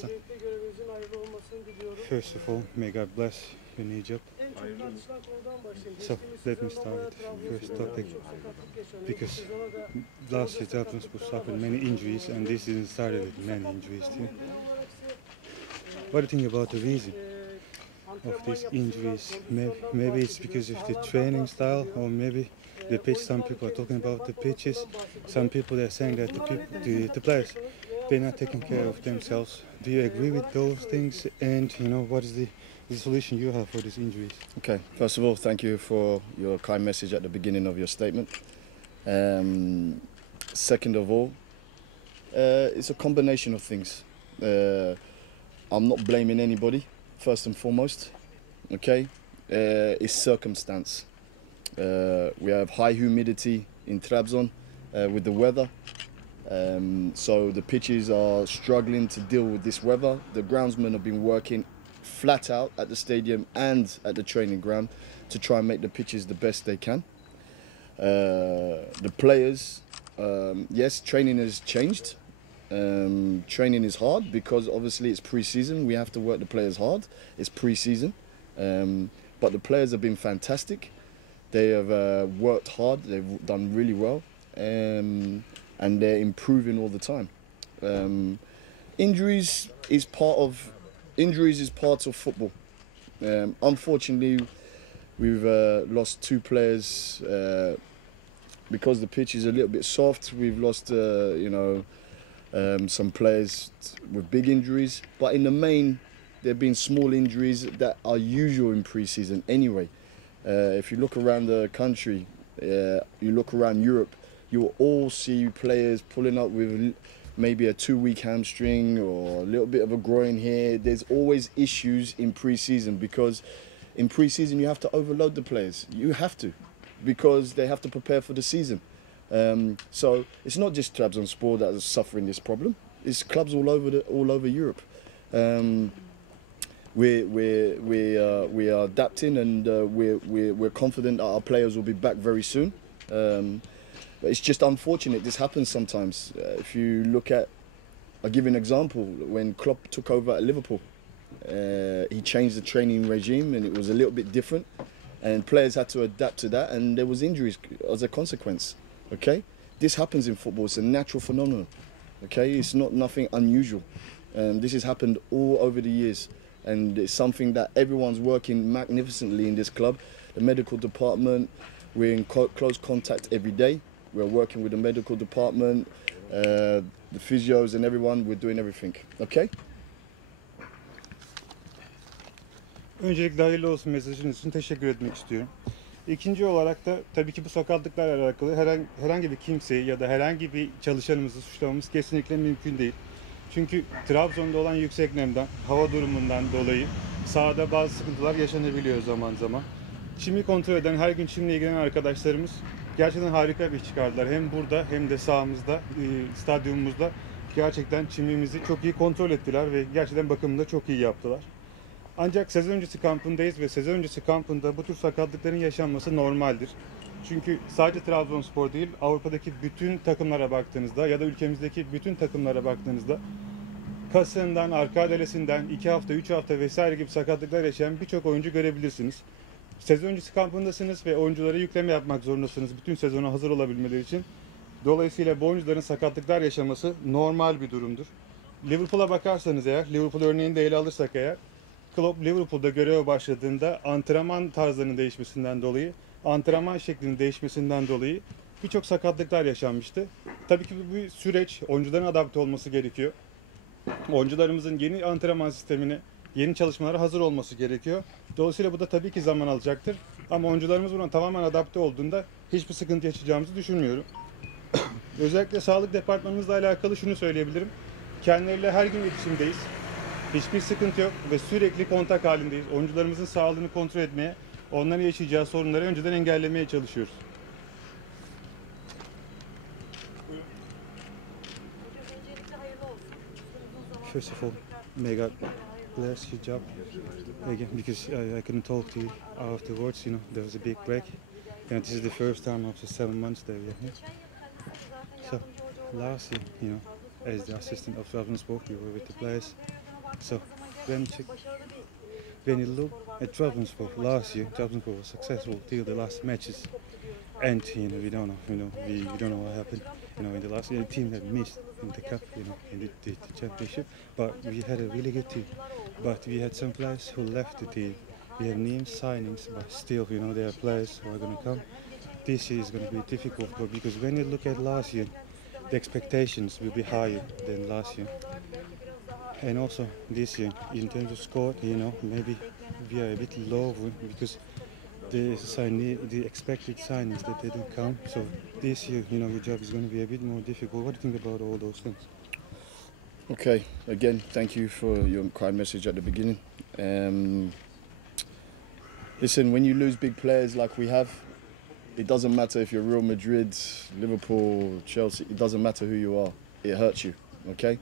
Hasan. First of all, may God bless your new job. So let me start with the first topic, because last year Trabzonspor suffered many injuries, and this season started with many injuries too. What do you think about the reason of these injuries? Maybe it's because of the training style, or maybe the pitch. Some people are talking about the pitches. Some people are saying that the players, they're not taking care of themselves. Do you agree with those things? And what is the solution you have for these injuries? Okay, first of all, thank you for your kind message at the beginning of your statement. Second of all, it's a combination of things. I'm not blaming anybody, first and foremost, okay? It's circumstance. We have high humidity in Trabzon with the weather. So the pitches are struggling to deal with this weather. The groundsmen have been working flat out at the stadium and at the training ground to try and make the pitches the best they can. The players, yes, training has changed. Training is hard because obviously it's pre-season. We have to work the players hard. It's pre-season. But the players have been fantastic. They have worked hard. They've done really well. And they're improving all the time. Injuries is part of football. Unfortunately, we've lost two players because the pitch is a little bit soft. We've lost, some players with big injuries. But in the main, there have been small injuries that are usual in pre-season anyway. If you look around the country, you look around Europe, you'll all see players pulling up with maybe a 2-week hamstring or a little bit of a groin here. There's always issues in pre-season because in pre-season you have to overload the players. You have to, because they have to prepare for the season. So it's not just Trabzonspor that is suffering this problem. It's clubs all over Europe. We are adapting, and we're confident that our players will be back very soon. But it's just unfortunate this happens sometimes. If you look at, I'll give you an example. When Klopp took over at Liverpool, he changed the training regime and it was a little bit different, and players had to adapt to that, and there was injuries as a consequence. Okay, this happens in football. It's a natural phenomenon. Okay, it's not nothing unusual. This has happened all over the years, and it's something that everyone's working magnificently in this club. The medical department, we're in close contact every day. We're working with the medical department, the physios and everyone. We're doing everything. Okay? Öncelikle hayırlı olsun mesajınız için teşekkür etmek istiyorum. İkinci olarak da tabii ki bu sakatlıklarla alakalı herhangi bir kimseyi ya da herhangi bir çalışanımızı suçlamamız kesinlikle mümkün değil. Çünkü Trabzon'da olan yüksek nemden, hava durumundan dolayı sahada bazı sıkıntılar yaşanabiliyor zaman zaman. Çimi kontrol eden, her gün çimle ilgilenen arkadaşlarımız gerçekten harika bir iş çıkardılar. Hem burada hem de sahamızda, stadyumumuzda gerçekten çimimizi çok iyi kontrol ettiler ve gerçekten bakımını da çok iyi yaptılar. Ancak sezon öncesi kampındayız ve sezon öncesi kampında bu tür sakatlıkların yaşanması normaldir. Çünkü sadece Trabzonspor değil, Avrupa'daki bütün takımlara baktığınızda ya da ülkemizdeki bütün takımlara baktığınızda kasından, arka adalesinden 2 hafta, 3 hafta vesaire gibi sakatlıklar yaşayan birçok oyuncu görebilirsiniz. Sezon öncesi kampındasınız ve oyunculara yükleme yapmak zorundasınız bütün sezona hazır olabilmeleri için. Dolayısıyla bu oyuncuların sakatlıklar yaşaması normal bir durumdur. Liverpool'a bakarsanız eğer, Liverpool örneğini de ele alırsak eğer, Klopp Liverpool'da göreve başladığında antrenman tarzlarının değişmesinden dolayı, antrenman şeklinin değişmesinden dolayı birçok sakatlıklar yaşanmıştı. Tabii ki bu bir süreç, oyuncuların adapte olması gerekiyor. Oyuncularımızın yeni antrenman sistemine, yeni çalışmalara hazır olması gerekiyor. Dolayısıyla bu da tabii ki zaman alacaktır. Ama oyuncularımız buna tamamen adapte olduğunda hiçbir sıkıntı yaşayacağımızı düşünmüyorum. Özellikle sağlık departmanımızla alakalı şunu söyleyebilirim. Kendileriyle her gün iletişimdeyiz. Hiçbir sıkıntı yok ve sürekli kontak halindeyiz. Oyuncularımızın sağlığını kontrol etmeye, onların yaşayacağı sorunları önceden engellemeye çalışıyoruz. First of all, may God bless your job again, because I couldn't talk to you afterwards. There was a big break, and this is the first time after 7 months that we are here. So last year, as the assistant of Trabzonspor, you were with the players. So when you look at Trabzonspor last year, Trabzonspor was successful till the last matches, and we don't know, we don't know what happened. In the last year, the team had missed in the cup, in the championship, but we had a really good team. But we had some players who left the team. We have named signings, but still, there are players who are going to come. This year is going to be difficult, but because when you look at last year, the expectations will be higher than last year. And also this year, in terms of score, maybe we are a bit low because the expected signings that didn't come. So this year, your job is going to be a bit more difficult. What do you think about all those things? Okay, again, thank you for your kind message at the beginning. Listen, when you lose big players like we have, it doesn't matter if you're Real Madrid, Liverpool, Chelsea, it doesn't matter who you are, it hurts you, okay?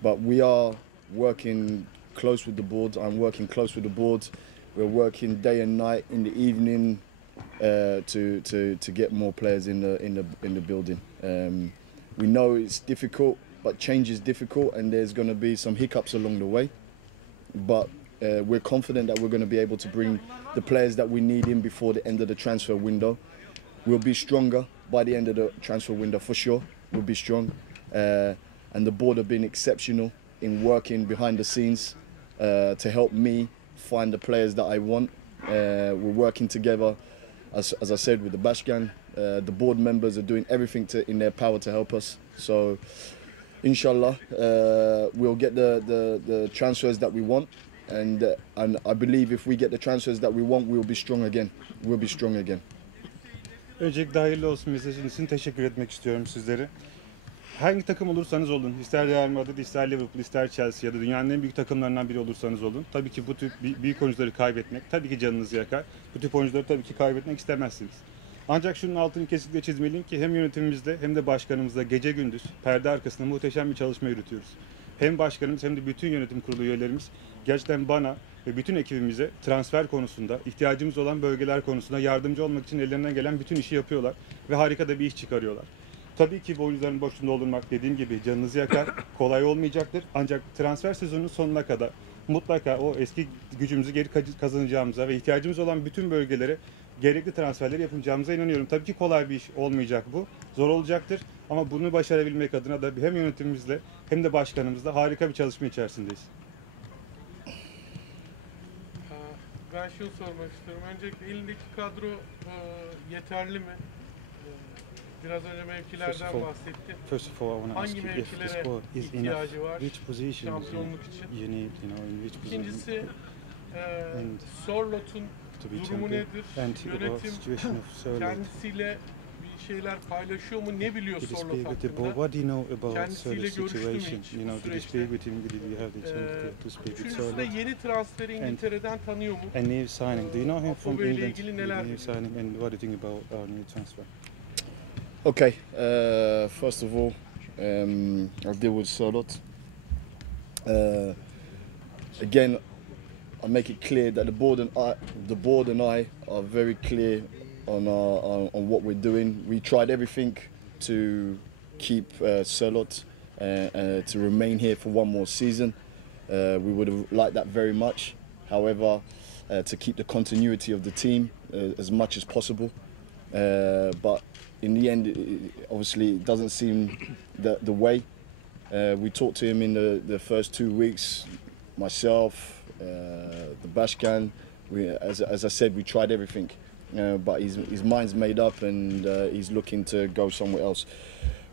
But we are working close with the board. I'm working close with the board. We're working day and night in the evening to get more players in the building. We know it's difficult, but change is difficult, and there's going to be some hiccups along the way. But we're confident that we're going to be able to bring the players that we need in before the end of the transfer window. We'll be stronger by the end of the transfer window for sure. We'll be strong. And the board have been exceptional in working behind the scenes to help me find the players that I want. We're working together, as I said, with the Bashgan. The board members are doing everything in their power to help us. So, inshallah, we'll get the transfers that we want. And I believe if we get the transfers that we want, we'll be strong again. We'll be strong again. Öncelikle hayırlı olsun mesajınız için teşekkür etmek istiyorum sizlere. Hangi takım olursanız olun, ister Real Madrid, ister Liverpool, ister Chelsea ya da dünyanın en büyük takımlarından biri olursanız olun. Tabii ki bu tip büyük oyuncuları kaybetmek tabii ki canınızı yakar. Bu tip oyuncuları tabii ki kaybetmek istemezsiniz. Ancak şunun altını kesinlikle çizmeliyim ki hem yönetimimizde hem de başkanımızda gece gündüz perde arkasında muhteşem bir çalışma yürütüyoruz. Hem başkanımız hem de bütün yönetim kurulu üyelerimiz gerçekten bana ve bütün ekibimize transfer konusunda, ihtiyacımız olan bölgeler konusunda yardımcı olmak için ellerinden gelen bütün işi yapıyorlar ve harika da bir iş çıkarıyorlar. Tabii ki bu oyuncuların boşluğunu doldurmak dediğim gibi canınızı yakar, kolay olmayacaktır. Ancak transfer sezonunun sonuna kadar mutlaka o eski gücümüzü geri kazanacağımıza ve ihtiyacımız olan bütün bölgelere gerekli transferleri yapacağımıza inanıyorum. Tabii ki kolay bir iş olmayacak bu, zor olacaktır. Ama bunu başarabilmek adına da hem yönetimimizle hem de başkanımızla harika bir çalışma içerisindeyiz. Ben şunu sormak istiyorum. Öncelikle elindeki kadro yeterli mi? Biraz önce mevkilerden bahsetti. First of all, I want to ask Hangi you if the mevkilere squad is ihtiyacı enough. var Which positions şampiyonluk için? you need, in which position İkincisi, And Sorlot'un to be durumu champion. nedir? And about the Yönetim situation of Sörloth. kendisiyle bir şeyler paylaşıyor mu? Ne biliyor Did you Sorloth speak with the board? hakkında? What do you know about Kendisiyle Sörloth's görüştü mü situation? hiç Did you bu süreçte? speak with him? Did you have the chance to speak with Üçüncüsü de Sörloth? yeni transferi İngiltere'den tanıyor mu? And new signing. Do you know him from Apo Bey'le England? ilgili neler New biliyor? signing. And what do you think about our new transfer? Okay, first of all, I'll deal with Sörloth. Again, I make it clear that the board and I are very clear on what we're doing. We tried everything to keep Sörloth to remain here for one more season. We would have liked that very much. However, to keep the continuity of the team as much as possible. But in the end, obviously, it doesn't seem the way. We talked to him in the first 2 weeks, myself, the Bashkan. As I said, we tried everything, but his mind's made up and he's looking to go somewhere else.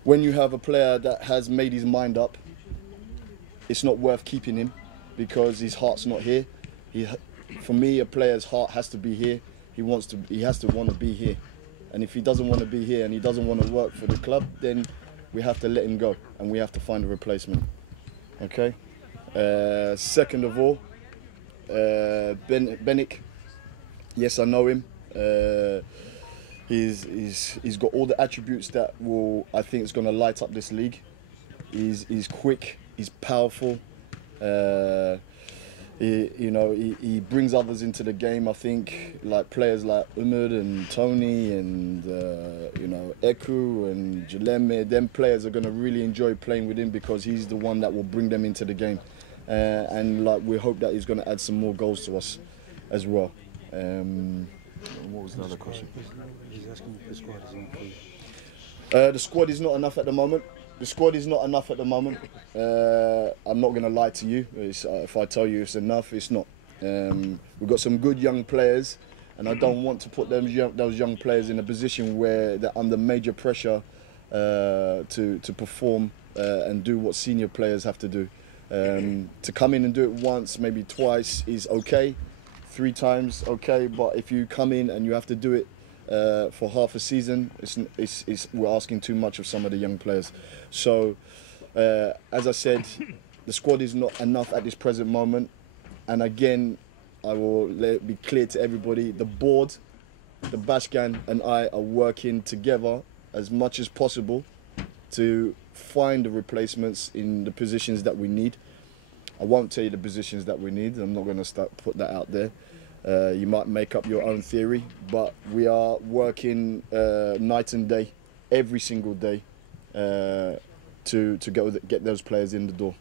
When you have a player that has made his mind up, it's not worth keeping him because his heart's not here. For me, a player's heart has to be here. He has to want to be here. And if he doesn't want to be here and he doesn't want to work for the club, then we have to let him go and we have to find a replacement. Okay? Second of all, Benik. Yes, I know him. He's got all the attributes that I think is going to light up this league. He's quick, he's powerful. he brings others into the game. I think like players like Umar and Tony and Eku and Jaleme, them players are going to really enjoy playing with him because he's the one that will bring them into the game, and like we hope that he's going to add some more goals to us as well. What was the other question? He's asking if the squad is enough for you. The squad is not enough at the moment. The squad is not enough at the moment. I'm not going to lie to you. If I tell you it's enough, it's not. We've got some good young players, and I don't want to put those young players in a position where they're under major pressure to perform and do what senior players have to do. To come in and do it once, maybe twice is okay. 3 times, okay. But if you come in and you have to do it for half a season, we're asking too much of some of the young players. So, as I said, the squad is not enough at this present moment. And again, I will let it be clear to everybody, the board, the Bashkan and I are working together as much as possible to find the replacements in the positions that we need. I won't tell you the positions that we need. I'm not going to put that out there. You might make up your own theory, but we are working night and day, every single day, to get those players in the door.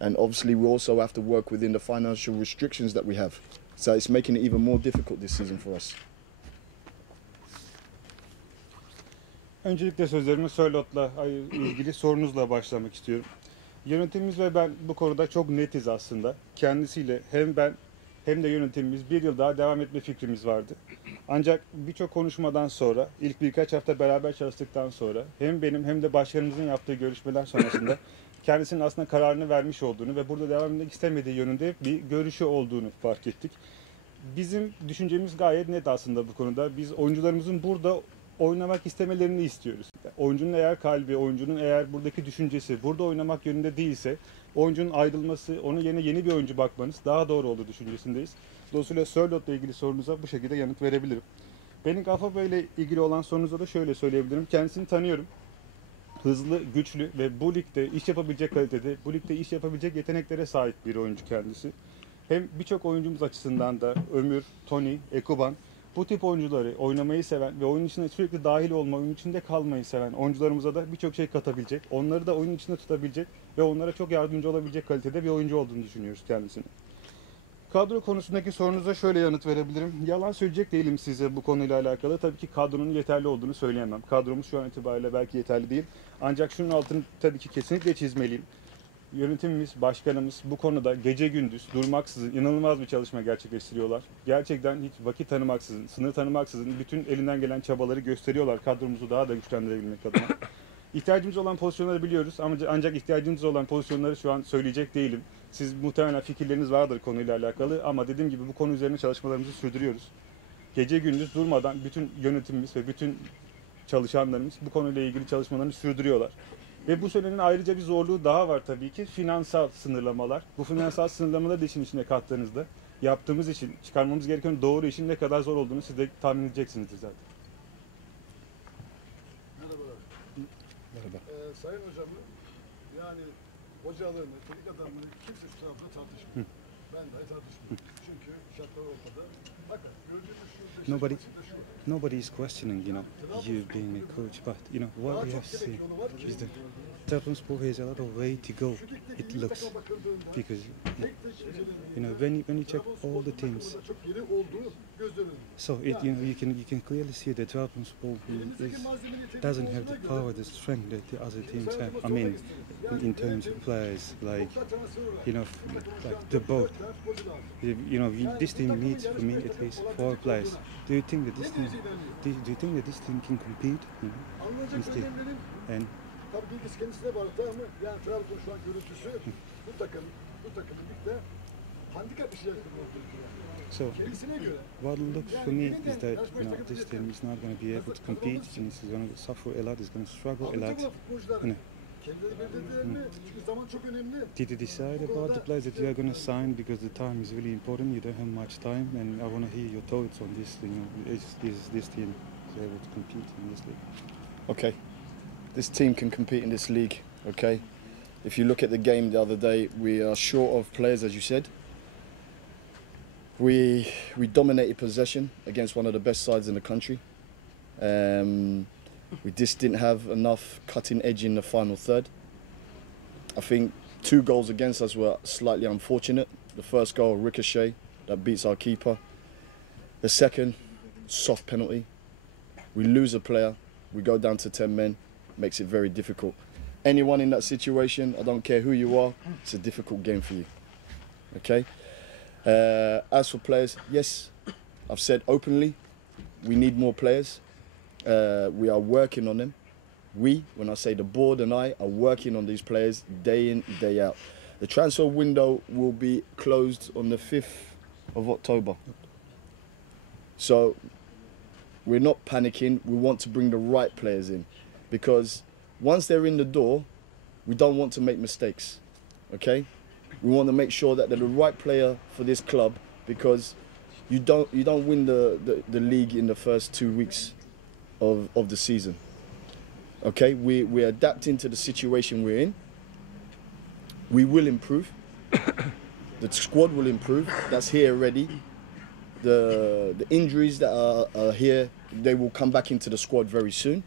And obviously we also have to work within the financial restrictions that we have. So it's making it even more difficult this season for us. Öncelikle sözlerimi Sörlot'la ilgili sorunuzla başlamak istiyorum. Yönetimimiz ve ben bu konuda çok netiz aslında. Kendisiyle hem ben hem de yönetimimiz bir yıl daha devam etme fikrimiz vardı. Ancak birçok konuşmadan sonra, ilk birkaç hafta beraber çalıştıktan sonra hem benim hem de başkanımızın yaptığı görüşmeler sonrasında kendisinin aslında kararını vermiş olduğunu ve burada devam etmek istemediği yönünde bir görüşü olduğunu fark ettik. Bizim düşüncemiz gayet net aslında bu konuda. Biz oyuncularımızın burada oynamak istemelerini istiyoruz. Oyuncunun eğer kalbi, oyuncunun eğer buradaki düşüncesi burada oynamak yönünde değilse oyuncunun ayrılması, onun yerine yeni bir oyuncu bakmanız daha doğru olduğu düşüncesindeyiz. Dolayısıyla Sörlot'la ilgili sorunuza bu şekilde yanıt verebilirim. Benim Afabe ile ilgili olan sorunuza da şöyle söyleyebilirim. Kendisini tanıyorum. Hızlı, güçlü ve bu ligde iş yapabilecek kalitede, bu ligde iş yapabilecek yeteneklere sahip bir oyuncu kendisi. Hem birçok oyuncumuz açısından da Ömür, Tony, Ekuban bu tip oyuncuları oynamayı seven ve oyunun içine sürekli dahil olma, oyunun içinde kalmayı seven oyuncularımıza da birçok şey katabilecek, onları da oyunun içinde tutabilecek ve onlara çok yardımcı olabilecek kalitede bir oyuncu olduğunu düşünüyoruz kendisini. Kadro konusundaki sorunuza şöyle yanıt verebilirim. Yalan söyleyecek değilim size bu konuyla alakalı. Tabii ki kadronun yeterli olduğunu söyleyemem. Kadromuz şu an itibariyle belki yeterli değil. Ancak şunun altını tabii ki kesinlikle çizmeliyim. Yönetimimiz, başkanımız bu konuda gece gündüz durmaksızın inanılmaz bir çalışma gerçekleştiriyorlar. Gerçekten hiç vakit tanımaksızın, sınır tanımaksızın bütün elinden gelen çabaları gösteriyorlar kadromuzu daha da güçlendirebilmek adına. İhtiyacımız olan pozisyonları biliyoruz ancak ihtiyacımız olan pozisyonları şu an söyleyecek değilim. Siz muhtemelen fikirleriniz vardır konuyla alakalı ama dediğim gibi bu konu üzerine çalışmalarımızı sürdürüyoruz. Gece gündüz durmadan bütün yönetimimiz ve bütün çalışanlarımız bu konuyla ilgili çalışmalarını sürdürüyorlar. Ve bu söylenenin ayrıca bir zorluğu daha var tabii ki finansal sınırlamalar. Bu finansal sınırlamaları da işin içine kattığınızda yaptığımız işin, çıkarmamız gereken doğru işin ne kadar zor olduğunu siz de tahmin edeceksinizdir zaten. Merhabalar. Merhaba. Sayın hocam, yani hocalığını, teknik adamını kimse şu tarafta tartışmıyor. Ben dahi tartışmıyorum. Çünkü şartlar ortada. Fakat gördüğümüz şu Nobody is questioning, you being a coach, but what we have seen is that Trabzonspor has a lot of way to go. It looks because when you check all the teams, so you can clearly see that Trabzonspor doesn't have the power, the strength that the other teams have. I mean, in terms of players, like the boat. This team needs, for me at least, 4 players. Do you think that this team can compete? And tabii bilgisi kendisine bağlı ama yani Trabzon şu an görüntüsü bu takımın ligde handikap işaretleri olduğu yani. so, Kendisine göre. what looks for me is that this team is not going to be able to compete, and it's going to suffer a lot. It's going to struggle a lot. Futbolcular kendileri belirlediler mi? Çünkü zaman çok önemli. Did you decide about the players that you are going to sign because the time is really important? You don't have much time, and I want to hear your thoughts on this. Is this team able to compete in this league? Okay. This team can compete in this league, okay? If you look at the game the other day, we are short of players, as you said. We dominated possession against one of the best sides in the country. We just didn't have enough cutting edge in the final third. I think 2 goals against us were slightly unfortunate. The first goal, ricochet, that beats our keeper. The second, soft penalty. We lose a player, we go down to 10 men, makes it very difficult. Anyone in that situation, I don't care who you are, it's a difficult game for you. Okay? As for players, yes, I've said openly, we need more players. We are working on them. We, when I say the board and I, are working on these players day in, day out. The transfer window will be closed on the 5th of October. So we're not panicking. We want to bring the right players in, because once they're in the door, we don't want to make mistakes. Okay? We want to make sure that they're the right player for this club, because you don't win the league in the first 2 weeks of the season. Okay, we're adapting to the situation we're in. We will improve. The squad will improve. That's here already. The injuries that are here, they will come back into the squad very soon.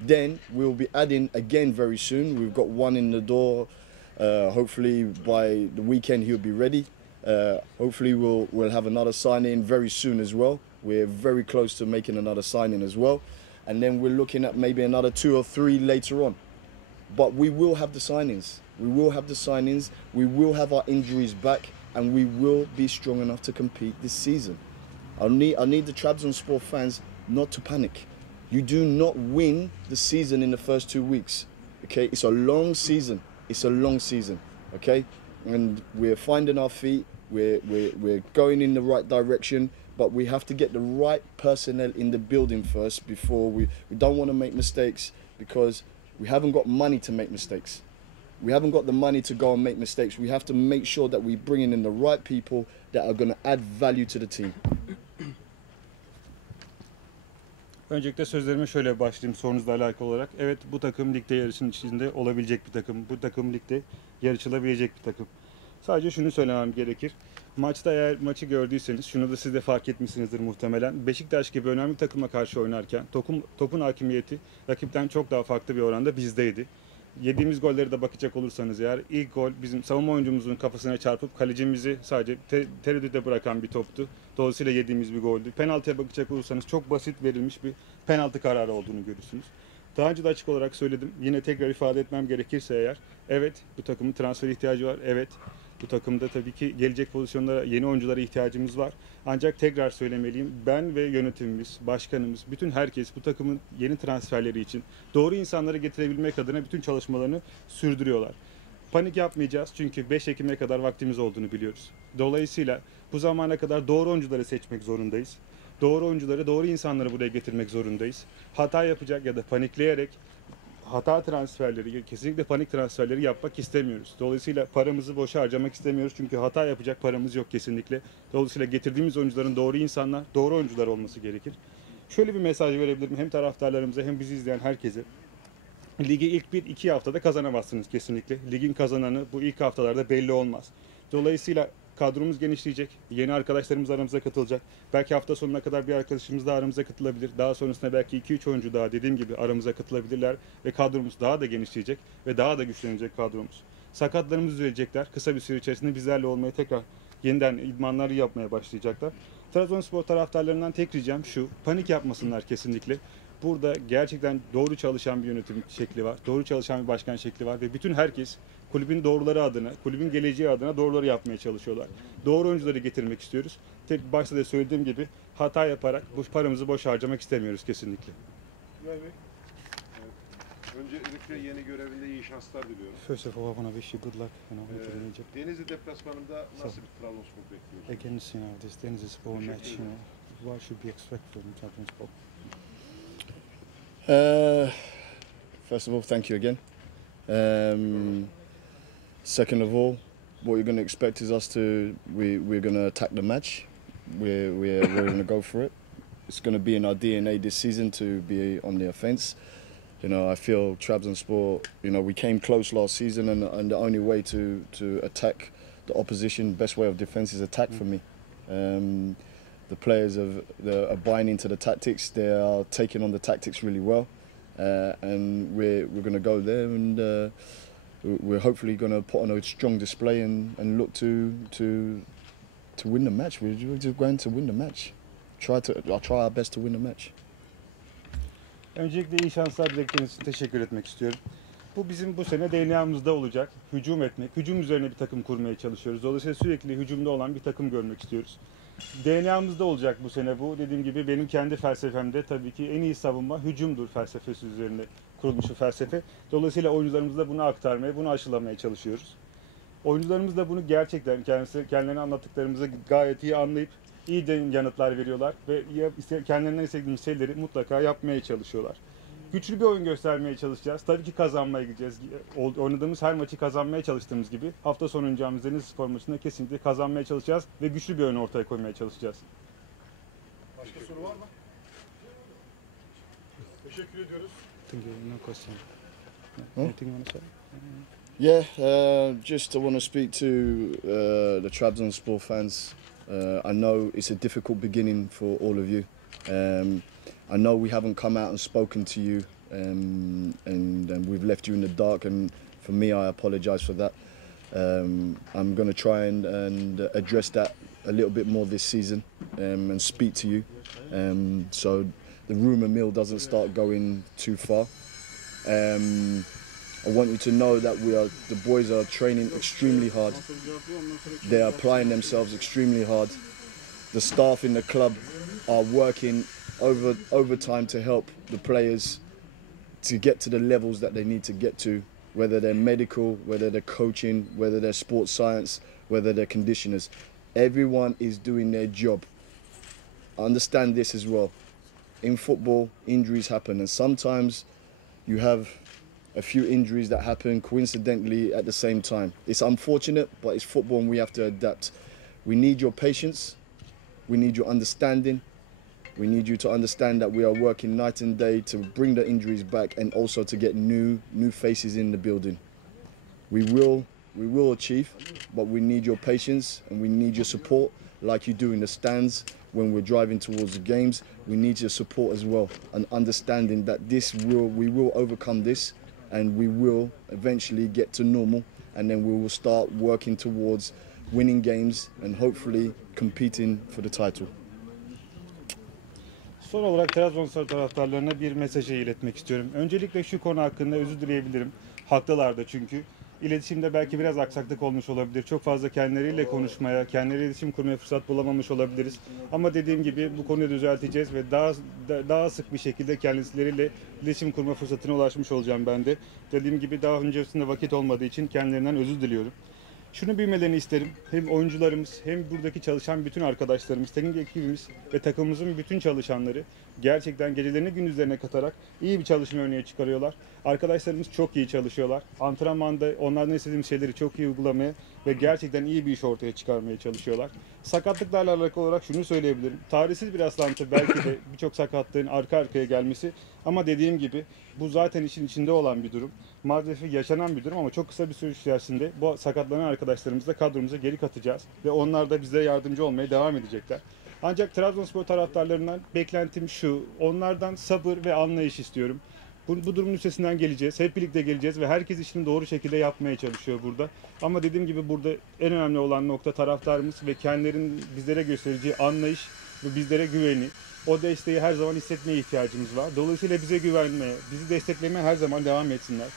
Then we'll be adding again very soon. We've got one in the door. Hopefully by the weekend he'll be ready. Hopefully we'll have another signing very soon as well. We're very close to making another signing as well. And then we're looking at maybe another 2 or 3 later on. But we will have the signings. We will have the signings. We will have our injuries back, and we will be strong enough to compete this season. I need the Trabzonspor fans not to panic. You do not win the season in the first 2 weeks. Okay, it's a long season. It's a long season. Okay, and we're finding our feet. We're going in the right direction. But we have to get the right personnel in the building first before we don't want to make mistakes, because we haven't got money to make mistakes. We haven't got the money to go and make mistakes. We have to make sure that we bring in the right people that are going to add value to the team. Öncelikle sözlerime şöyle başlayayım sorunuzla alakalı olarak. Evet, bu takım ligde yarışın içinde olabilecek bir takım. Bu takım ligde yarışılabilecek bir takım. Sadece şunu söylemem gerekir. Maçta eğer maçı gördüyseniz, şunu da siz de fark etmişsinizdir muhtemelen. Beşiktaş gibi önemli takıma karşı oynarken topun hakimiyeti rakipten çok daha farklı bir oranda bizdeydi. Yediğimiz golleri de bakacak olursanız eğer, ilk gol bizim savunma oyuncumuzun kafasına çarpıp kalecimizi sadece tereddüte bırakan bir toptu. Dolayısıyla yediğimiz bir goldü. Penaltıya bakacak olursanız çok basit verilmiş bir penaltı kararı olduğunu görürsünüz. Daha önce de açık olarak söyledim. Yine tekrar ifade etmem gerekirse eğer, evet bu takımın transfer ihtiyacı var. Evet, bu takımda tabii ki gelecek pozisyonlara, yeni oyunculara ihtiyacımız var. Ancak tekrar söylemeliyim, ben ve yönetimimiz, başkanımız, bütün herkes bu takımın yeni transferleri için doğru insanları getirebilmek adına bütün çalışmalarını sürdürüyorlar. Panik yapmayacağız, çünkü 5 Ekim'e kadar vaktimiz olduğunu biliyoruz. Dolayısıyla bu zamana kadar doğru oyuncuları seçmek zorundayız. Doğru oyuncuları, doğru insanları buraya getirmek zorundayız. Hata yapacak ya da panikleyerek hata transferleri, kesinlikle panik transferleri yapmak istemiyoruz. Dolayısıyla paramızı boşa harcamak istemiyoruz, çünkü hata yapacak paramız yok kesinlikle. Dolayısıyla getirdiğimiz oyuncuların doğru insanlar, doğru oyuncular olması gerekir. Şöyle bir mesaj verebilirim hem taraftarlarımıza hem bizi izleyen herkese. Ligi ilk 1-2 haftada kazanamazsınız kesinlikle. Ligin kazananı bu ilk haftalarda belli olmaz. Dolayısıyla kadromuz genişleyecek. Yeni arkadaşlarımız aramıza katılacak. Belki hafta sonuna kadar bir arkadaşımız daha aramıza katılabilir. Daha sonrasında belki 2-3 oyuncu daha dediğim gibi aramıza katılabilirler. Ve kadromuz daha da genişleyecek ve daha da güçlenecek kadromuz. Sakatlarımız düzelecekler. Kısa bir süre içerisinde bizlerle olmaya tekrar yeniden idmanları yapmaya başlayacaklar. Trabzonspor taraftarlarından tek ricam şu: panik yapmasınlar kesinlikle. Burada gerçekten doğru çalışan bir yönetim şekli var. Doğru çalışan bir başkan şekli var ve bütün herkes kulübün doğruları adına, kulübün geleceği adına doğruları yapmaya çalışıyorlar. Doğru oyuncuları getirmek istiyoruz. Başta da söylediğim gibi hata yaparak bu paramızı boş harcamak istemiyoruz kesinlikle. Evet. Öncelikle yeni görevinde iyi şanslar diliyorum. First of all, I want to wish you good luck. Denizli deplasmanında nasıl bir Trabzonspor bekliyoruz? Against, this Denizli Spor match, what should be expected from Trabzonspor? First of all, thank you again. Second of all, what you're going to expect is us to we're going to attack the match. We're going to go for it. It's going to be in our DNA this season to be on the offense. I feel Trabzonspor, we came close last season, and the only way to attack the opposition, best way of defense is attack for me. The players are buying into the tactics. They are taking on the tactics really well, and we're going to go there and we're hopefully going to put on a strong display and look to win the match. We're just going to win the match. I'll try our best to win the match. Öncelikle iyi şanslar dilekleriniz için teşekkür etmek istiyorum. Bu bizim bu sene DNA'mızda olacak. Hücum etmek, hücum üzerine bir takım kurmaya çalışıyoruz. Dolayısıyla sürekli hücumda olan bir takım görmek istiyoruz. DNA'mızda olacak bu sene bu. Dediğim gibi benim kendi felsefemde tabii ki en iyi savunma hücumdur felsefesi üzerine kurulmuş bir felsefe. Dolayısıyla oyuncularımızla bunu aktarmaya, bunu aşılamaya çalışıyoruz. Oyuncularımız da bunu gerçekten kendilerine anlattıklarımızı gayet iyi anlayıp iyi de yanıtlar veriyorlar ve kendilerinden istediğimiz şeyleri mutlaka yapmaya çalışıyorlar. Güçlü bir oyun göstermeye çalışacağız. Tabii ki kazanmaya gideceğiz. Oynadığımız her maçı kazanmaya çalıştığımız gibi hafta sonu oynayacağımız Denizlispor maçında kesinlikle kazanmaya çalışacağız ve güçlü bir oyun ortaya koymaya çalışacağız. Başka soru var mı? Teşekkür ediyoruz. Yeah, just I want to speak to the Trabzonspor fans. I know it's a difficult beginning for all of you. I know we haven't come out and spoken to you, and we've left you in the dark. And for me, I apologise for that. I'm going to try and address that a little bit more this season and speak to you, so the rumour mill doesn't start going too far. I want you to know that the boys are training extremely hard. They are applying themselves extremely hard. The staff in the club are working overtime to help the players to get to the levels that they need to get to, whether they're medical, whether they're coaching, whether they're sports science, whether they're conditioners. Everyone is doing their job. Understand this as well. In football, injuries happen, and sometimes you have a few injuries that happen coincidentally at the same time. It's unfortunate, but it's football and we have to adapt. We need your patience. We need your understanding. We need you to understand that we are working night and day to bring the injuries back and also to get new faces in the building. We will achieve, but we need your patience and we need your support like you do in the stands when we're driving towards the games. We need your support as well and understanding that we will overcome this and we will eventually get to normal, and then we will start working towards winning games and hopefully competing for the title. Son olarak Trabzonspor taraftarlarına bir mesajı iletmek istiyorum. Öncelikle şu konu hakkında özür dileyebilirim. Haklılardı çünkü. İletişimde belki biraz aksaklık olmuş olabilir. Çok fazla kendileriyle konuşmaya, kendileriyle iletişim kurmaya fırsat bulamamış olabiliriz. Ama dediğim gibi bu konuyu düzelteceğiz ve daha sık bir şekilde kendileriyle iletişim kurma fırsatına ulaşmış olacağım ben de. Dediğim gibi daha öncesinde vakit olmadığı için kendilerinden özür diliyorum. Şunu bilmelerini isterim. Hem oyuncularımız hem buradaki çalışan bütün arkadaşlarımız, teknik ekibimiz ve takımımızın bütün çalışanları gerçekten gecelerini gündüzlerine katarak iyi bir çalışma örneği çıkarıyorlar. Arkadaşlarımız çok iyi çalışıyorlar. Antrenmanda onlardan istediğimiz şeyleri çok iyi uygulamaya ve gerçekten iyi bir iş ortaya çıkarmaya çalışıyorlar. Sakatlıklarla alakalı olarak şunu söyleyebilirim. Tarihsiz bir rastlantı belki de birçok sakatlığın arka arkaya gelmesi, ama dediğim gibi bu zaten işin içinde olan bir durum. Maalesef yaşanan bir durum ama çok kısa bir süre içerisinde bu sakatlanan arkadaşlarımızı da kadromuza geri katacağız ve onlar da bize yardımcı olmaya devam edecekler. Ancak Trabzonspor taraftarlarından beklentim şu: onlardan sabır ve anlayış istiyorum. Bu durumun üstesinden geleceğiz. Hep birlikte geleceğiz ve herkes işini doğru şekilde yapmaya çalışıyor burada. Ama dediğim gibi burada en önemli olan nokta taraftarımız ve kendilerinin bizlere göstereceği anlayış ve bizlere güveni. O desteği her zaman hissetmeye ihtiyacımız var. Dolayısıyla bize güvenmeye, bizi desteklemeye her zaman devam etsinler.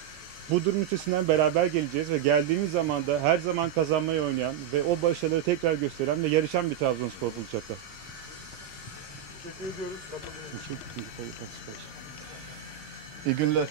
Bu durum üstesinden beraber geleceğiz ve geldiğimiz zaman da her zaman kazanmayı oynayan ve o başarıları tekrar gösteren ve yarışan bir Trabzonspor bulacaklar. Teşekkür ediyoruz. İyi günler.